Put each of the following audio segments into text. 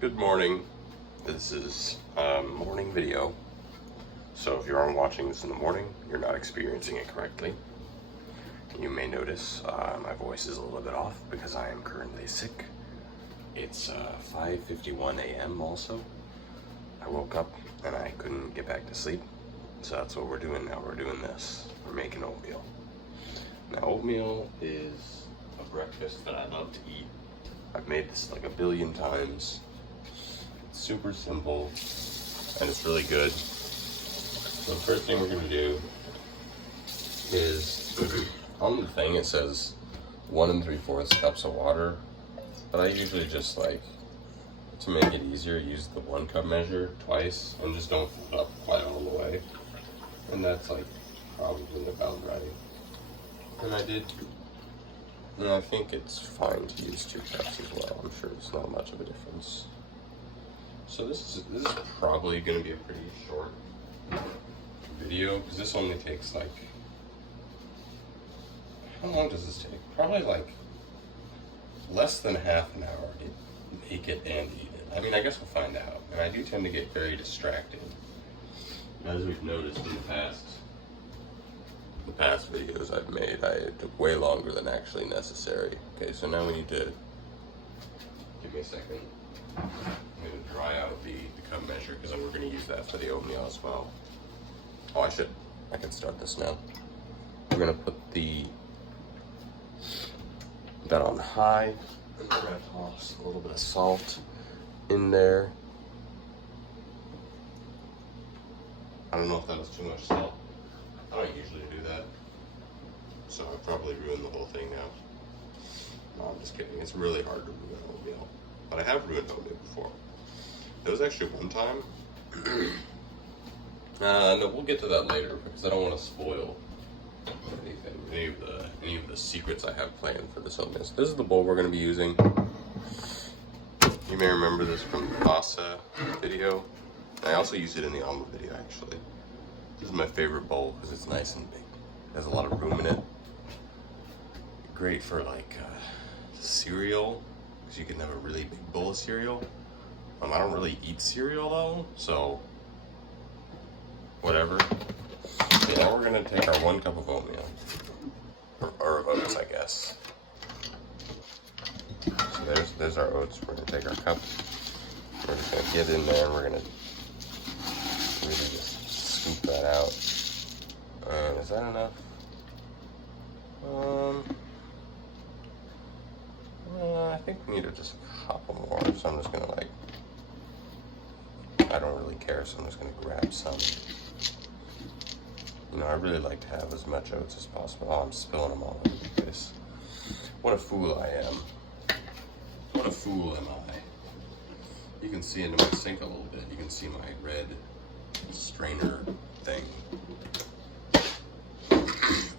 Good morning. This is a morning video. So if you're watching this in the morning, you're not experiencing it correctly. You may notice my voice is a little bit off because I am currently sick. It's 5:51 a.m. also. I woke up and I couldn't get back to sleep. So that's what we're doing now. We're doing this. We're making oatmeal. Now oatmeal is a breakfast that I love to eat. I've made this like a billion times. It's super simple and it's really good. So the first thing we're gonna do is, on the thing it says 1 3/4 cups of water, but I usually just like, to make it easier, use the 1 cup measure twice and just don't fill it up quite all the way. And that's like probably about right. And I think it's fine to use 2 cups as well. I'm sure it's not much of a difference. So this is probably going to be a pretty short video because this only takes like, how long does this take? Probably like less than half an hour to make it and eat it. I mean, I guess we'll find out. And I do tend to get very distracted, as we've noticed in the past videos I've made. It took way longer than actually necessary. Okay, so now we need to, give me a second. I'm going to dry out the cup measure because we're going to use that for the oatmeal as well. Oh, I can start this now. We're going to put that on high, and we're going to toss a little bit of salt in there. I don't know if that was too much salt. I don't usually do that, so I probably ruined the whole thing now. No, I'm just kidding. It's really hard to ruin oatmeal, but I have ruined oatmeal before. There was actually one time. No, we'll get to that later because I don't want to spoil anything, any of the secrets I have planned for this oatmeal. So this is the bowl we're going to be using. You may remember this from the pasta video. I also used it in the omelet video, actually. This is my favorite bowl because it's nice and big. It has a lot of room in it. Great for like cereal, because you can have a really big bowl of cereal. I don't really eat cereal though, so whatever. Okay, now we're gonna take our 1 cup of oatmeal, or of oats, I guess. So there's our oats. We're gonna take our cup. We're just gonna get in there and we're gonna really just scoop that out. Is that enough? I think we need just a couple more, so I'm just gonna I don't really care, so I'm just gonna grab some. You know, I really like to have as much oats as possible. Oh, I'm spilling them all over the place. What a fool I am. What a fool am I. You can see into my sink a little bit. You can see my red strainer thing.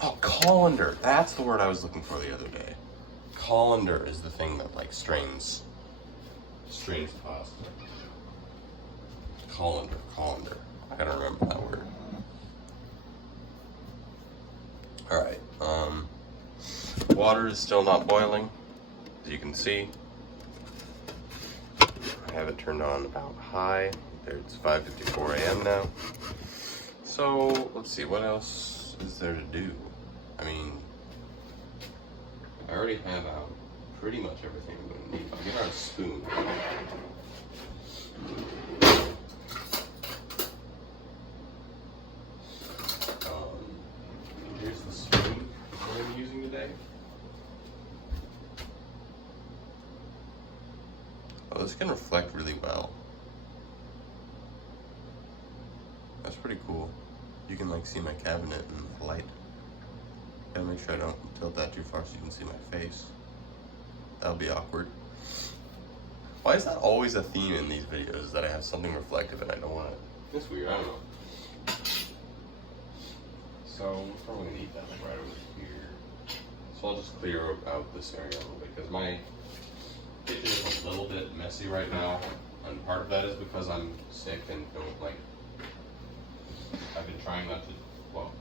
Oh, colander. That's the word I was looking for the other day. Colander is the thing that like strains pasta. Colander. I gotta remember that word. Alright, water is still not boiling, as you can see. I have it turned on about high. It's 5:54 a.m. now. So, let's see, what else is there to do? I mean, I already have out pretty much everything I'm going to need. I'll get out a spoon. Here's the spoon we're going to be using today. Oh, this can reflect really well. That's pretty cool. You can like see my cabinet in the light. Gotta make sure I don't tilt that too far so you can see my face. That'll be awkward. Why is that always a theme in these videos, that I have something reflective and I don't want to? It's weird, I don't know. So we're probably gonna need that like right over here. So I'll just clear out this area a little bit because my kitchen is a little bit messy right now, and part of that is because I'm sick and don't like. I've been trying not to. Well,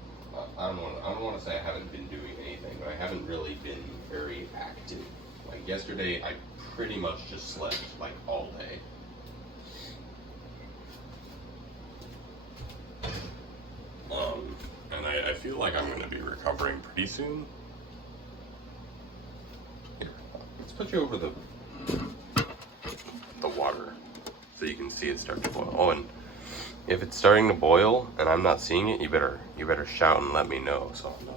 I don't want to say I haven't been doing anything, but I haven't really been very active. Like yesterday, I pretty much just slept like all day. like I'm going to be recovering pretty soon. Here, let's put you over the water so you can see it start to boil. Oh, and if it's starting to boil and I'm not seeing it, you better shout and let me know so I'll know.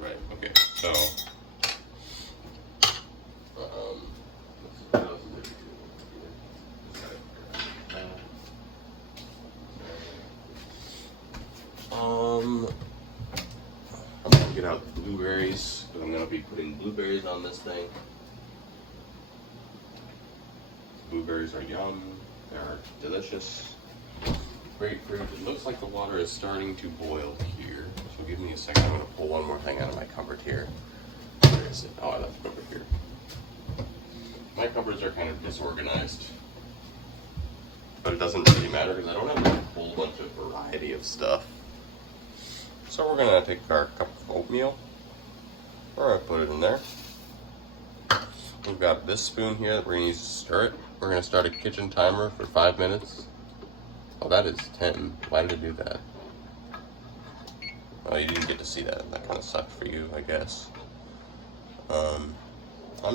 Right, okay, so I'm gonna get out the blueberries, but I'm gonna be putting blueberries on this thing. Blueberries are yum, they're delicious. Great fruit. It looks like the water is starting to boil here. So give me a second, I'm gonna pull one more thing out of my cupboard here. Where is it? Oh, I left it over here. My cupboards are kind of disorganized. But it doesn't really matter because I don't have a whole bunch of variety of stuff. So we're gonna take our cup of oatmeal. We're gonna put it in there. We've got this spoon here that we're gonna use to stir it. We're gonna start a kitchen timer for 5 minutes. Oh, that is 10. Why did it do that? Oh, you didn't get to see that. That kind of sucked for you, I guess. I'm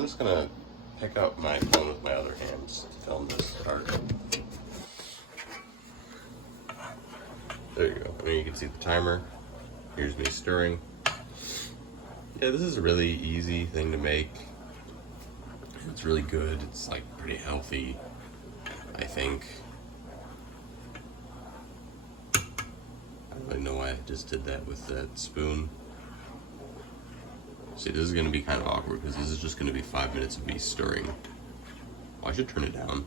just gonna pick up my phone with my other hand to film this part. There you go. I mean, you can see the timer. Here's me stirring. Yeah, this is a really easy thing to make. It's really good. It's like pretty healthy, I think. I don't really know why I just did that with that spoon. See, this is going to be kind of awkward because this is just going to be 5 minutes of me stirring. Oh, I should turn it down.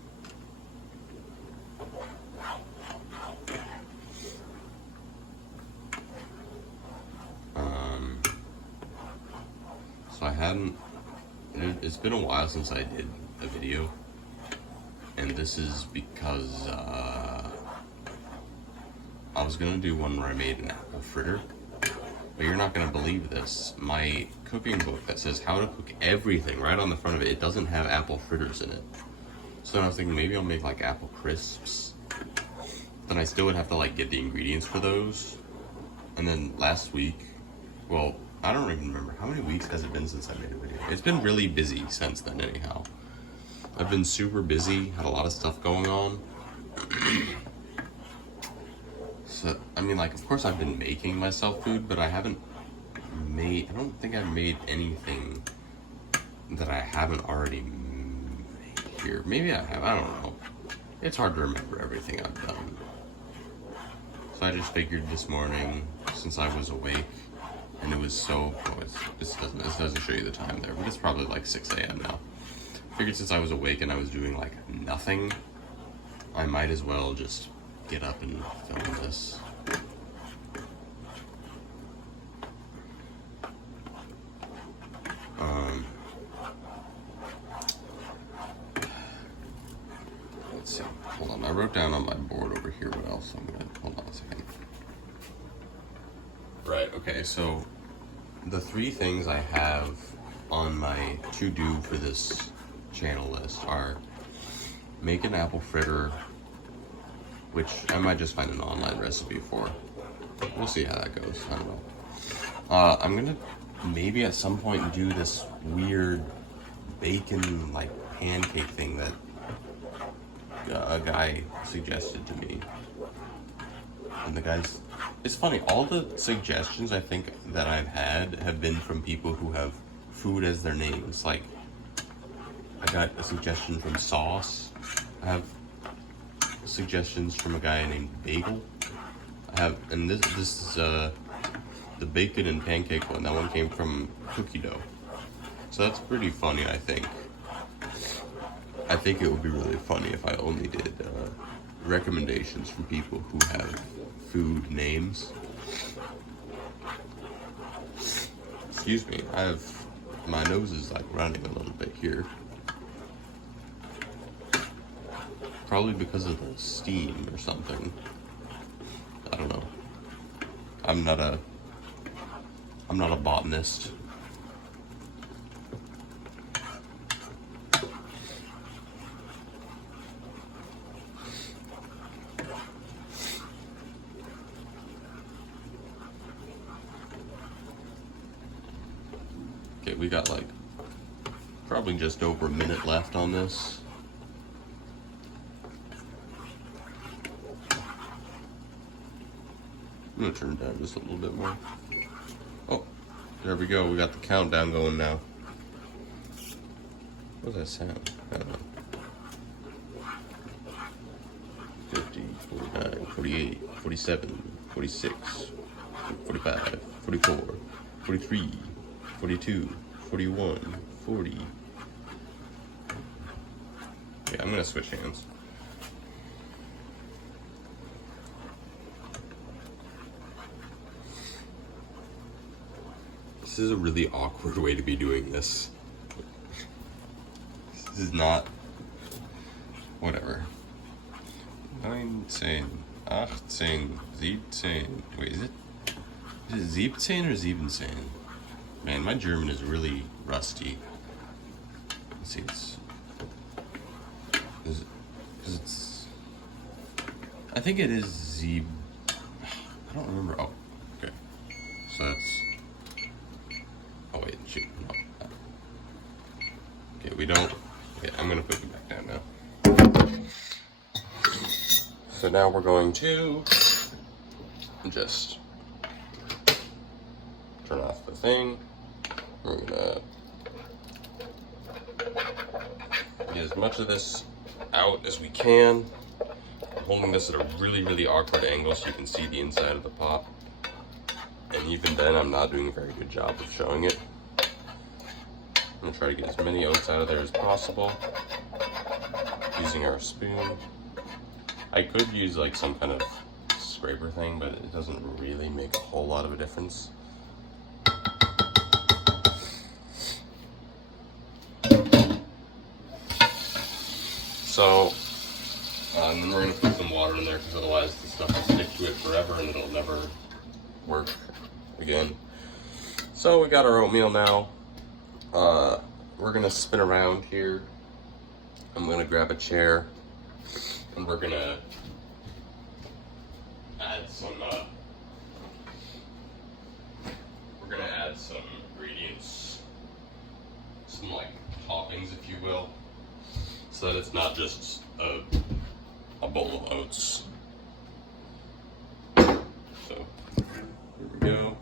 So I hadn't, it's been a while since I did a video, and this is because I was gonna do one where I made an apple fritter, but you're not gonna believe this. My cooking book that says how to cook everything right on the front of it, it doesn't have apple fritters in it. So then I was thinking maybe I'll make like apple crisps. Then I still would have to like get the ingredients for those. And then last week, well, I don't even remember. How many weeks has it been since I made a video? It's been really busy since then anyhow. I've been super busy, had a lot of stuff going on. So, I mean, like, of course I've been making myself food, but I don't think I've made anything that I haven't already made here. Maybe I have, I don't know. It's hard to remember everything I've done. So I just figured this morning, since I was awake, and it was so, this doesn't show you the time there, but it's probably like 6 a.m. now. Figured since I was awake and I was doing like nothing, I might as well just get up and film this. Let's see, hold on, I wrote down on my board over here what else I'm gonna, hold on a second. Right, okay, so the 3 things I have on my to-do for this channel list are make an apple fritter, which I might just find an online recipe for. We'll see how that goes, I don't know. I'm gonna maybe at some point do this weird bacon like pancake thing that a guy suggested to me. And the guy's, it's funny, all the suggestions I think that I've had have been from people who have food as their names. Like, I got a suggestion from Sauce. I have suggestions from a guy named Bagel. I have, and this is the bacon and pancake one. That one came from Cookie Dough. So that's pretty funny, I think. I think it would be really funny if I only did recommendations from people who have food names. Excuse me, my nose is like running a little bit here. Probably because of the steam or something. I don't know. I'm not a botanist. we got like probably just over a minute left on this. I'm gonna turn it down just a little bit more. Oh, there we go. We got the countdown going now. What does that sound? I don't know. 50, 49, 48, 47, 46, 45, 44, 43, 42, 41, 40. Yeah, I'm gonna switch hands. This is a really awkward way to be doing this. This is not... whatever. 19, 18, 17. Wait, is it 17 or 17? Man, my German is really rusty. Let's see, it's I think it is I don't remember. Oh, okay. So that's... oh wait, shoot, no. Okay, we don't... okay, I'm gonna put it back down now. So now we're going to just turn off the thing. We're gonna get as much of this out as we can. I'm holding this at a really, really awkward angle so you can see the inside of the pop. And even then, I'm not doing a very good job of showing it. I'm gonna try to get as many oats out of there as possible using our spoon. I could use like some kind of scraper thing, but it doesn't really make a whole lot of a difference. So, and then we're gonna put some water in there because otherwise the stuff will stick to it forever and it'll never work again. So we got our oatmeal now. We're gonna spin around here. I'm gonna grab a chair and we're gonna add some ingredients, some like toppings if you will, so that it's not just a bowl of oats. So here we go.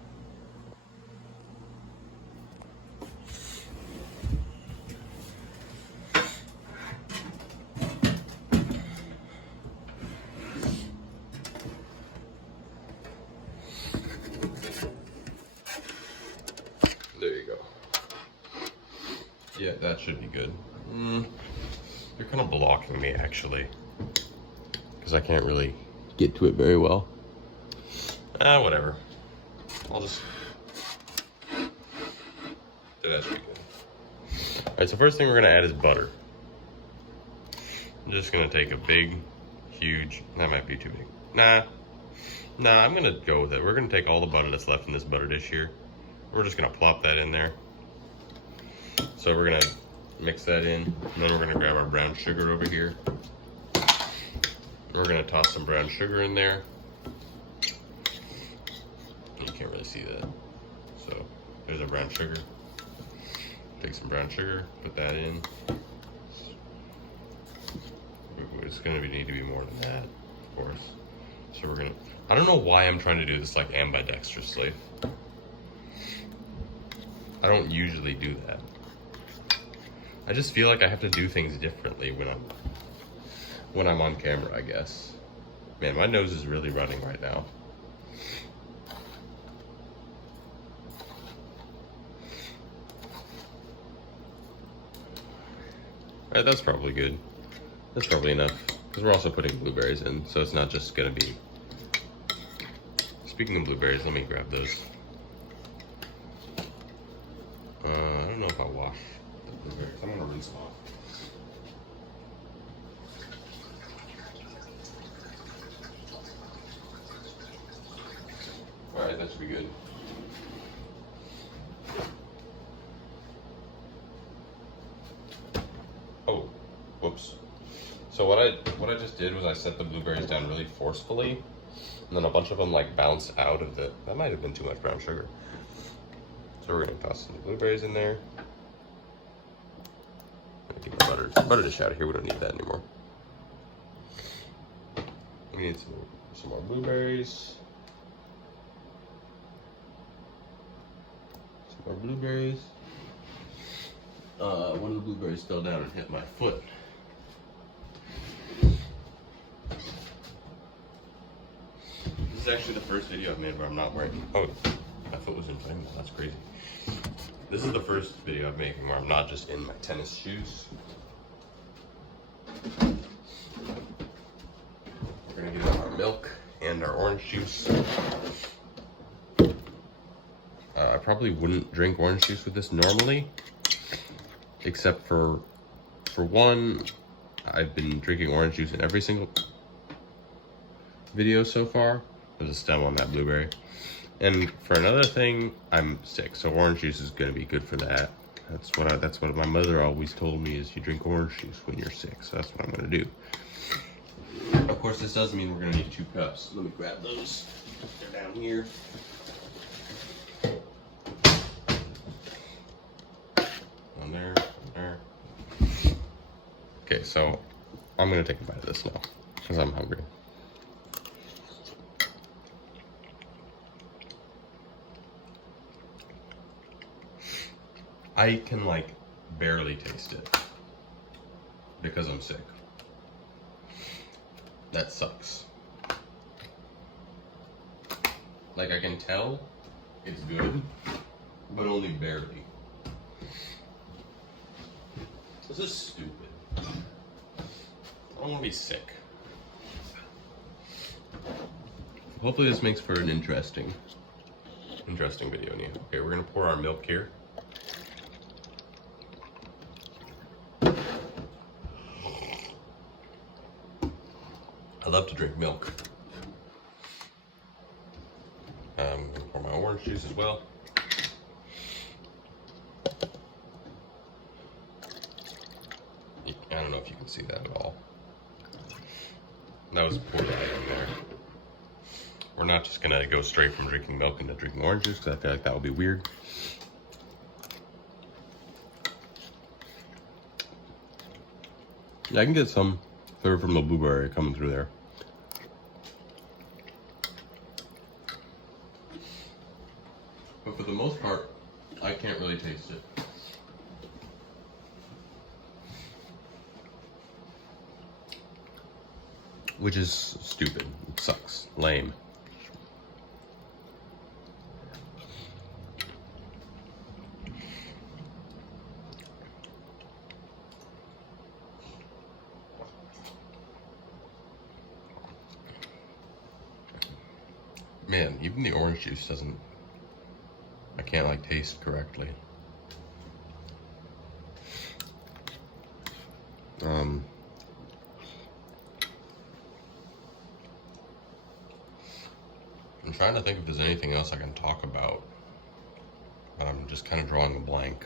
There you go. Yeah, that should be good. You're kind of blocking me actually, because I can't really get to it very well. Whatever. I'll just... that should be good. Alright, so first thing we're gonna add is butter. I'm just gonna take a big, huge... that might be too big. Nah, I'm gonna go with it. We're gonna take all the butter that's left in this butter dish here. We're just gonna plop that in there. So we're gonna mix that in, and then we're gonna grab our brown sugar over here. We're gonna toss some brown sugar in there. You can't really see that. So there's our brown sugar. Take some brown sugar, put that in. It's gonna need to be more than that, of course. So we're gonna, I don't know why I'm trying to do this like ambidextrously. I don't usually do that. I just feel like I have to do things differently when I'm on camera, I guess. Man, my nose is really running right now. Alright, that's probably good. That's probably enough. Because we're also putting blueberries in, so it's not just gonna be... Speaking of blueberries, let me grab those. I don't know if I'll wash the blueberries. I'm gonna rinse them off. Alright, that should be good. Oh, whoops. So what I just did was I set the blueberries down really forcefully, and then a bunch of them like bounced out of the... That might have been too much brown sugar. So we're gonna toss some blueberries in there. butter dish out of here. We don't need that anymore. We need some more blueberries. Some more blueberries. One of the blueberries fell down and hit my foot. This is actually the first video I've made where I'm not wearing. Oh, my foot was inflamed. That's crazy. This is the first video I'm making where I'm not just in my tennis shoes. We're gonna get our milk and our orange juice. I probably wouldn't drink orange juice with this normally, except for one, I've been drinking orange juice in every single video so far. There's a stem on that blueberry. And for another thing, I'm sick, so orange juice is gonna be good for that. That's what my mother always told me, is you drink orange juice when you're sick, so that's what I'm gonna do. Of course, this does mean we're gonna need 2 cups. Let me grab those. They're down here. Down there, there. Okay, so I'm gonna take a bite of this now, because I'm hungry. I can like barely taste it because I'm sick. That sucks. Like, I can tell it's good, but only barely. This is stupid. I don't want to be sick. Hopefully this makes for an interesting video. Okay, we're gonna pour our milk here. I love to drink milk. I'm gonna pour my orange juice as well. I don't know if you can see that at all. That was poured right in there. We're not just gonna go straight from drinking milk into drinking orange juice, because I feel like that would be weird. Yeah, I can get some flavor from the blueberry coming through there. But for the most part, I can't really taste it. Which is stupid. It sucks. Lame. Man, even the orange juice doesn't, I can't like taste correctly. I'm trying to think if there's anything else I can talk about, but I'm just kind of drawing a blank.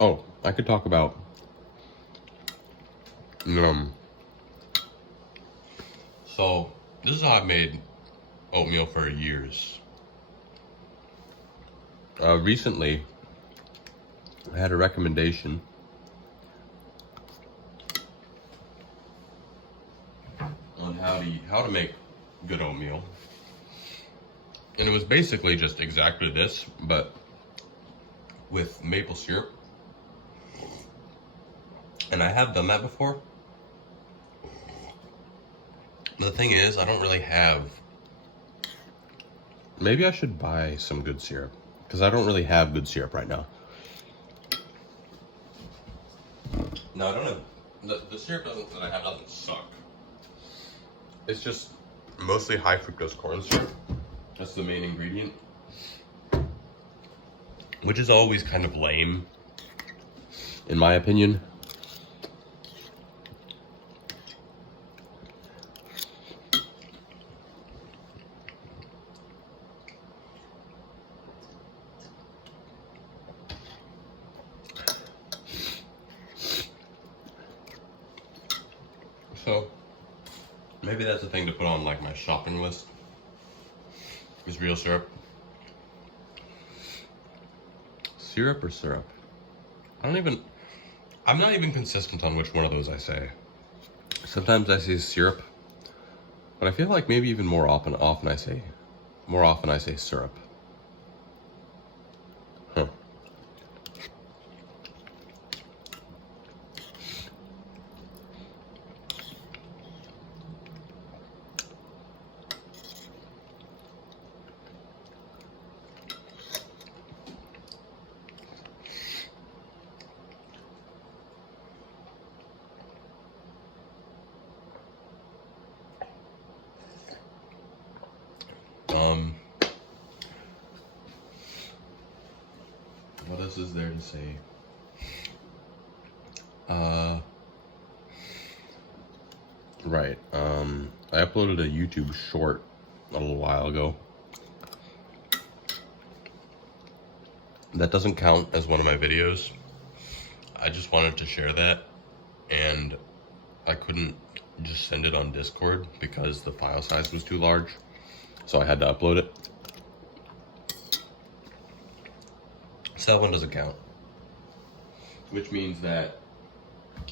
Oh, I could talk about so this is how I've made oatmeal for years. Recently I had a recommendation on how to make good oatmeal, and it was basically just exactly this, but with maple syrup. And I have done that before. But the thing is, I don't really have... Maybe I should buy some good syrup, because I don't really have good syrup right now. No, I don't have... The syrup that I have doesn't suck. It's just mostly high fructose corn syrup. That's the main ingredient. Which is always kind of lame, in my opinion. So maybe that's a thing to put on like my shopping list. is real syrup. Syrup or syrup? I'm not even consistent on which one of those I say. Sometimes I say syrup, but I feel like maybe even more often I say syrup. Huh. What else is there to say? Right. I uploaded a YouTube short a little while ago. That doesn't count as one of my videos. I just wanted to share that, and I couldn't just send it on Discord because the file size was too large, so I had to upload it. So that one doesn't count. Which means that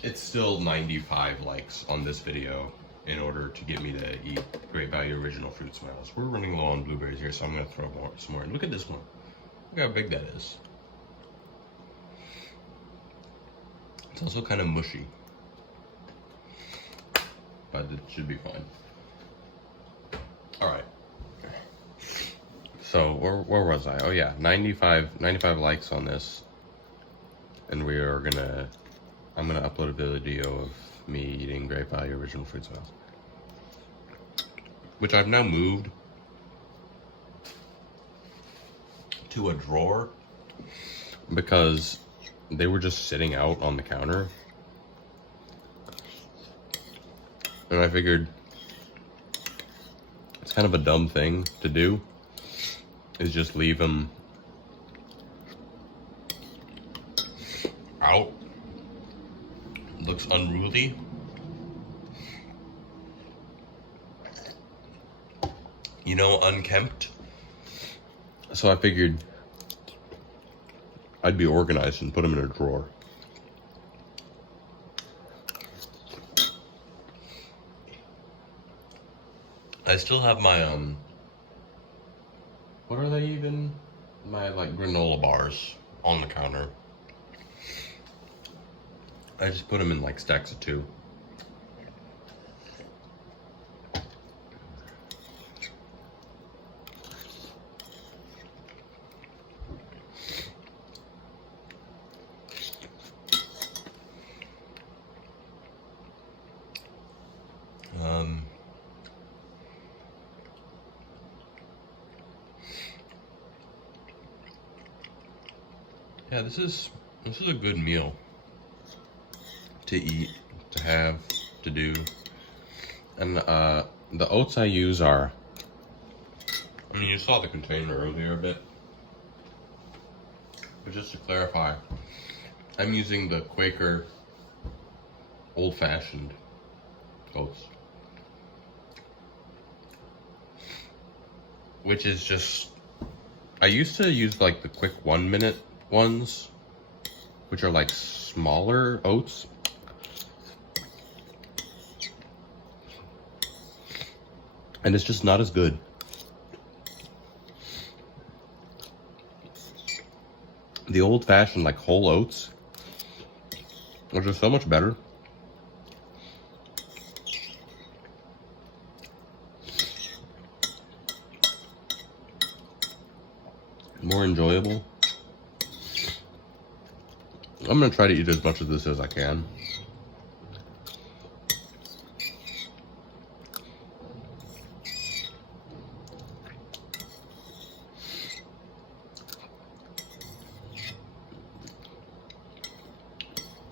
it's still 95 likes on this video in order to get me to eat Great Value Original Fruit Smiles. We're running low on blueberries here, so I'm going to throw some more in. Look at this one. Look how big that is. It's also kind of mushy, but it should be fine. All right. So where was I? Oh yeah, 95 likes on this, and I'm gonna upload a video of me eating Great Value Original Fruit Smiles, which I've now moved to a drawer because they were just sitting out on the counter, and I figured it's kind of a dumb thing to do, is just leave them out. Looks unruly. You know, unkempt. So I figured I'd be organized and put them in a drawer. I still have my, what are they even? My, like, granola bars on the counter. I just put them in, like, stacks of 2. Yeah, this is a good meal to eat, to have, to do. And the oats I use are, I mean, you saw the container earlier a bit, but just to clarify, I'm using the Quaker old-fashioned oats, which is just, I used to use like the quick 1-minute ones, which are like smaller oats. And it's just not as good. The old-fashioned like whole oats are just so much better. More enjoyable. I'm gonna try to eat as much of this as I can.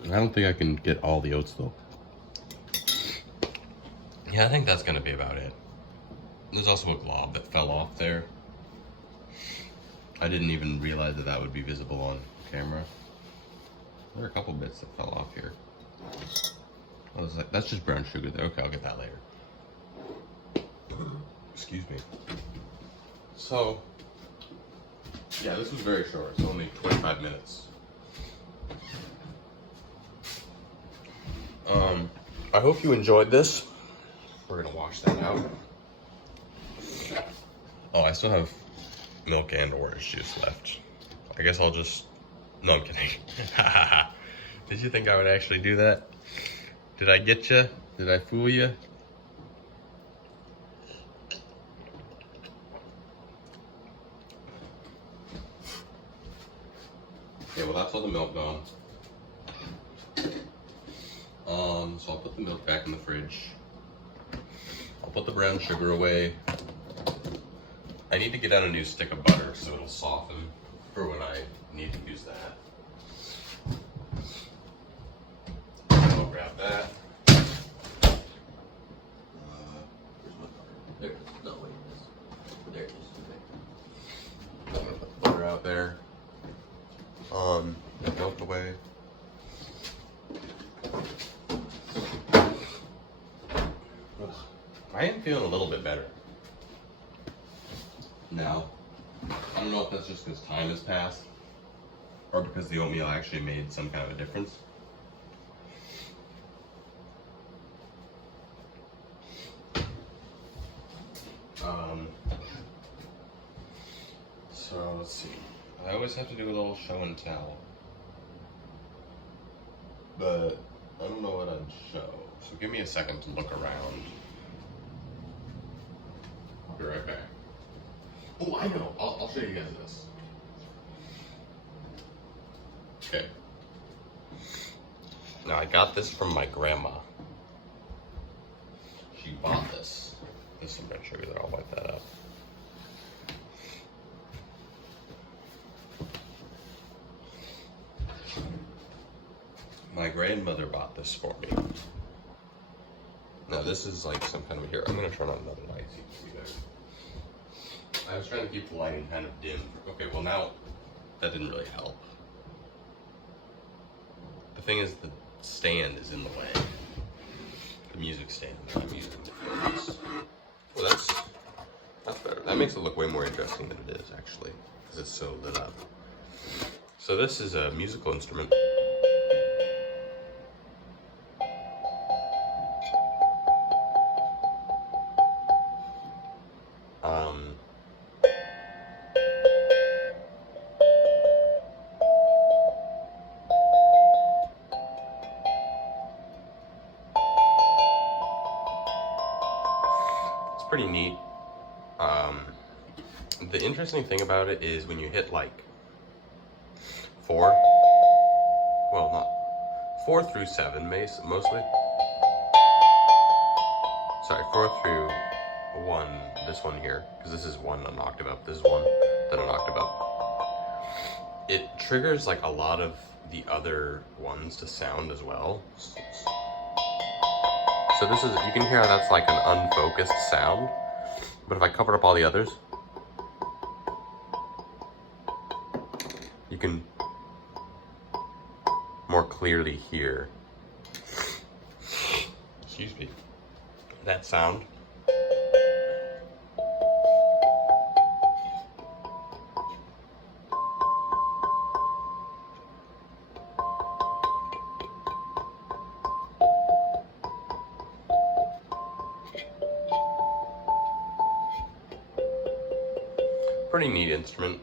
I don't think I can get all the oats though. Yeah, I think that's gonna be about it. There's also a glob that fell off there. I didn't even realize that that would be visible on camera. There are a couple bits that fell off here. I was like, that's just brown sugar there. Okay, I'll get that later. Excuse me. So, yeah, this was very short. It's only 25 minutes. I hope you enjoyed this. We're gonna wash that out. Oh, I still have milk and orange juice left. I guess I'll just... No, I'm kidding. Did you think I would actually do that? Did I get you? Did I fool you? Okay, well that's all the milk gone. So I'll put the milk back in the fridge. I'll put the brown sugar away. I need to get out a new stick of butter so it'll soften for when I need to use that. I'll grab that. Where's my butter? There it is. No, wait, there it is. Okay. I'm gonna put the butter out there. Milk away. I am feeling a little bit better now. I don't know if that's just because time has passed or because the oatmeal actually made some kind of a difference. So let's see. I always have to do a little show and tell, but I don't know what I'd show. So give me a second to look around. I'll be right back. Oh, I know. I'll show you guys this. Okay. Now I got this from my grandma. She bought this. There's some red sugar there. I'll wipe that up. My grandmother bought this for me. Now this is like some kind of here. I'm gonna turn on another light so you can see better. I was trying to keep the lighting kind of dim. Okay, well now that didn't really help. The thing is the stand is in the way. The music stand that I'm using to focus. Well, that's better. That makes it look way more interesting than it is actually, because it's so lit up. So this is a musical instrument. It's pretty neat. The interesting thing about it is when you hit like 4 through 7 mostly. Sorry, 4 through 1, this one here, because this is 1 an octave up, this is 1, then an octave up. It triggers like a lot of the other ones to sound as well. So this is, you can hear how that's like an unfocused sound, but if I cover up all the others, you can more clearly hear, excuse me, that sound. Pretty neat instrument.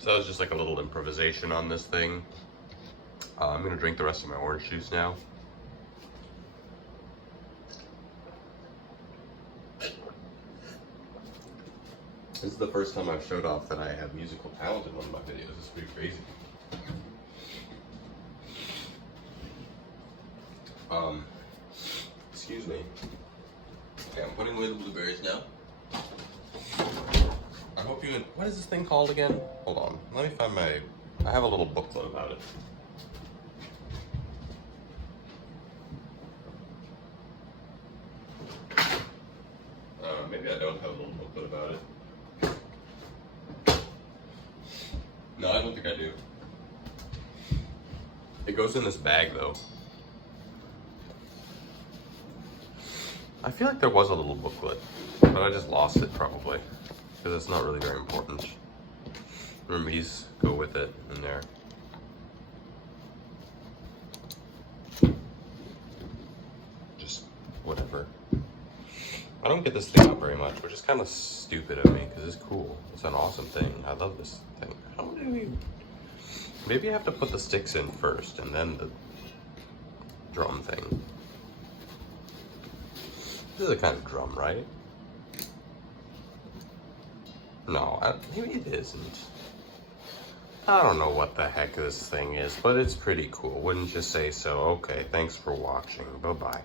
So that was just like a little improvisation on this thing. I'm gonna drink the rest of my orange juice now. This is the first time I've showed off that I have musical talent in one of my videos. This is pretty crazy. Excuse me. Okay, I'm putting away the blueberries now. I hope you, what is this thing called again? Hold on, let me find my, I have a little booklet about it. Maybe I don't have a little booklet about it. No, I don't think I do. It goes in this bag though. I feel like there was a little booklet, but I just lost it probably, because it's not really very important. Remedies go with it in there. Just whatever. I don't get this thing out very much, which is kind of stupid of me, because it's cool. It's an awesome thing. I love this thing. How do we... Maybe I have to put the sticks in first, and then the drum thing. This is a kind of drum, right? No, maybe it isn't. I don't know what the heck this thing is, but it's pretty cool. Wouldn't you say so? Okay, thanks for watching. Bye-bye.